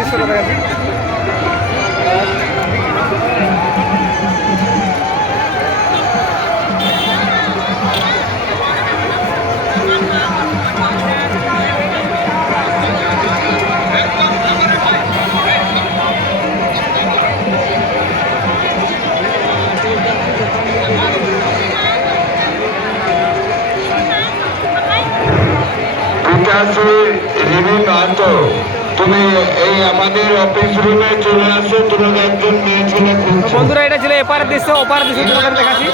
দৃশ্যটা দেখাচ্ছি এই আমাদের বন্ধুরা এটা ছিল এপার দৃশ্য ওপার দৃশ্য তোমাদের দেখাচ্ছি।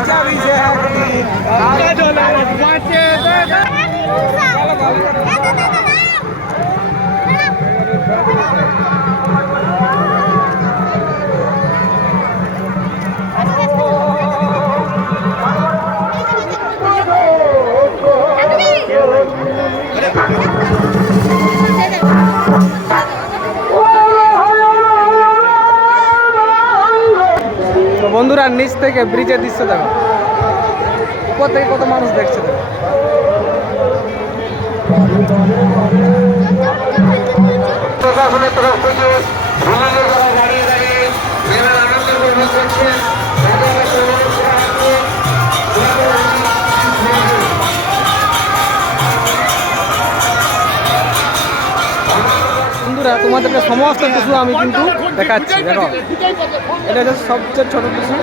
তো থেকে ব্রিজের দৃশ্য দেখো। থেকে কত মানুষ দেখছে দেখো। বন্ধুরা তোমাদেরকে সমস্ত কিছু আমি কিন্তু দেখাচ্ছি, দেখো। এটা হচ্ছে সবচেয়ে ছোট টুসু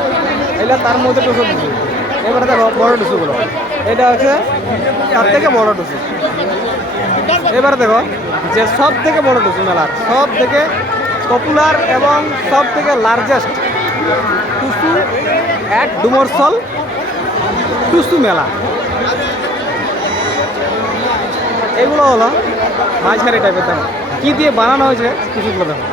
এটা তার মধ্যে টুসু টুসু এবারে দেখো বড় টুসুগুলো এটা হচ্ছে তার থেকে বড় টুসু এবারে দেখো যে সব থেকে বড় টুসু মেলার সব থেকে পপুলার এবং সব থেকে লার্জেস্ট টুসু এক ডুমরসল টুসু মেলা। এগুলো হলো মাঝারি টাইপের দেখো। কী দিয়ে বানানো হয়েছে? দেখো দেখো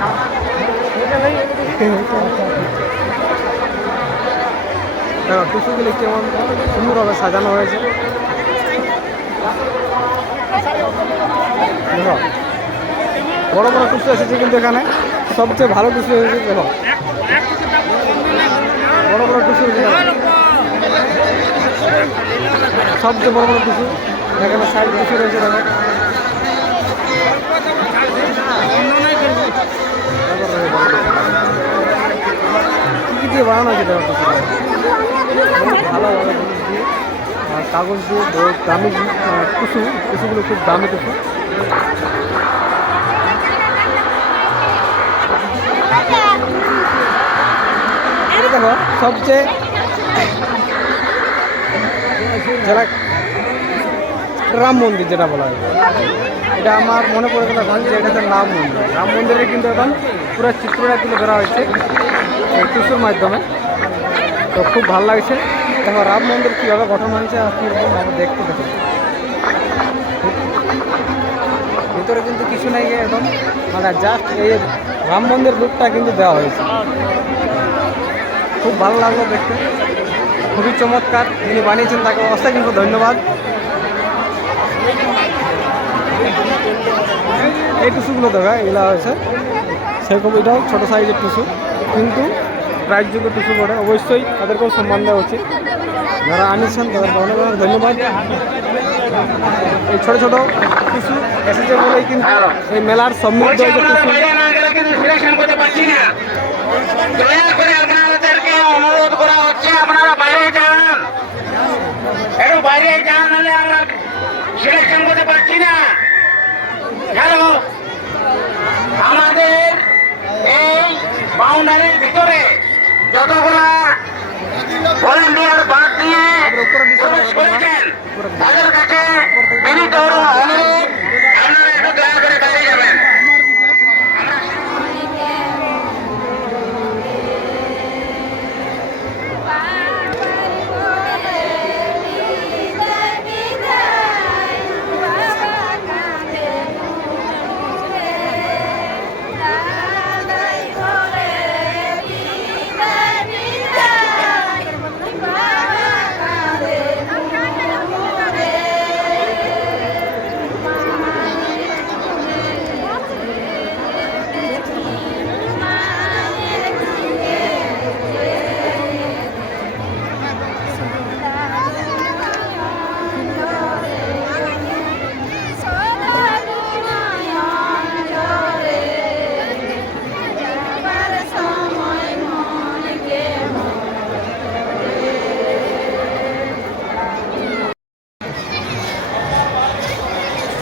টুসুগুলি কেমন সুন্দরভাবে সাজানো হয়েছে। দেখো, বড় বড় টুসু এসেছে কিন্তু এখানে। সবচেয়ে ভালো টুসু হয়েছে দেখো। বড় বড় টুসু এসেছে। সবচেয়ে বড় বড় টুসু এখানে সাইড টুসু রয়েছে, দেখো। বানানো হয়েছে ভালো কাগজ দিয়ে দামি আহ, টুসু টুসুগুলো খুব দামি এটা দেখো সবচেয়ে যারা রাম মন্দির যেটা বলা হয়। এটা আমার মনে পড়ে গেল যে এটা রাম মন্দির। রাম মন্দিরে কিন্তু এখন পুরো চিত্রটা তুলে ধরা হয়েছে। টুসুর মাধ্যমে। তো খুব ভালো লাগছে। দেখো, রাম মন্দির কীভাবে গঠন হয়েছে কীরকম আমরা দেখতে দেখো। ভিতরে কিন্তু কিছু নেই একদম মানে জাস্ট এই রাম মন্দির রূপটা কিন্তু দেওয়া হয়েছে। খুব ভালো লাগল দেখতে। খুবই চমৎকার। যিনি বানিয়েছেন তাকে অসংখ্য ধন্যবাদ। এই টুসুগুলো দেখা, এগুলো হয়েছে। সেরকম এটাও ছোটো সাইজের টুসু কিন্তু প্রাইসযোগ্য টুসু বটে অবশ্যই তাদেরকেও সম্মান দেওয়া উচিত। যারা আনিয়েছেন তাদেরকে অনেক অনেক ধন্যবাদ। এই ছোটো ছোটো টুসু এসেছে বলেই কিন্তু এই মেলার সমৃদ্ধ করে করা আমাদের বাউন্ডারির ভিতরে যতগুলা ভলেন্টিয়ার বাদ দিয়ে প্রবেশ করেছেন তাদের কাছে বিনীত অনুরোধ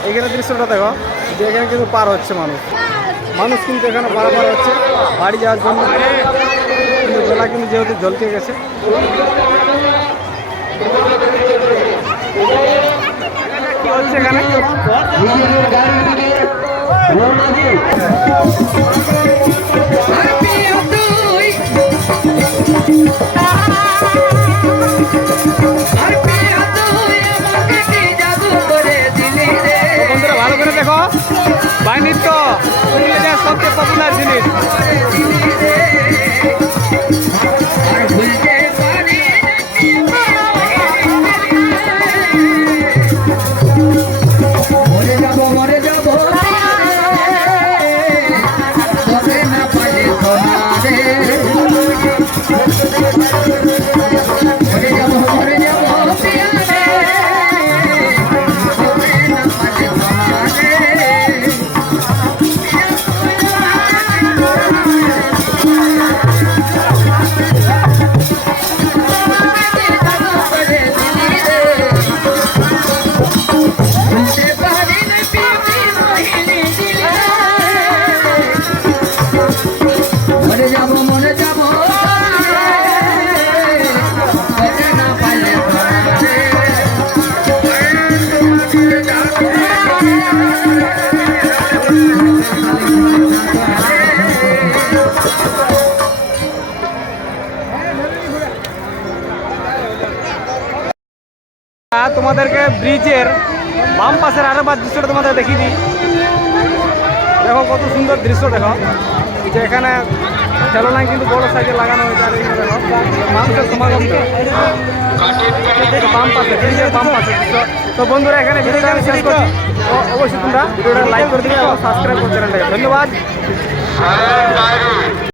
এখানে দৃশ্যটা দেখো, যে এখানে কিন্তু পার হচ্ছে মানুষ। মানুষ কিন্তু এখানে পারাপার হচ্ছে, বাড়ি যাওয়ার জন্য। কিন্তু বেলা কিন্তু যেহেতু জলকে গেছে। এখানে? সবচেয়ে পপুলার জিনিস তোমাদেরকে ব্রিজের বাম পাশের আরও বার দৃশ্যটা তোমাদের দেখিয়ে দিই। দেখো কত সুন্দর দৃশ্য, দেখো। যে এখানে খেলনায় কিন্তু বড় সাইজে লাগানো হয়েছে, আর এখানে দেখো মানুষের সমাগম। বাম পাশে ব্রিজের বাম পাশে তো বন্ধুরা, এখানে ভিডিওটা আমি শেষ করছি। অবশ্যই তোমরা ভিডিওটা লাইক করে দিবে এবং সাবস্ক্রাইব করতে ধন্যবাদ।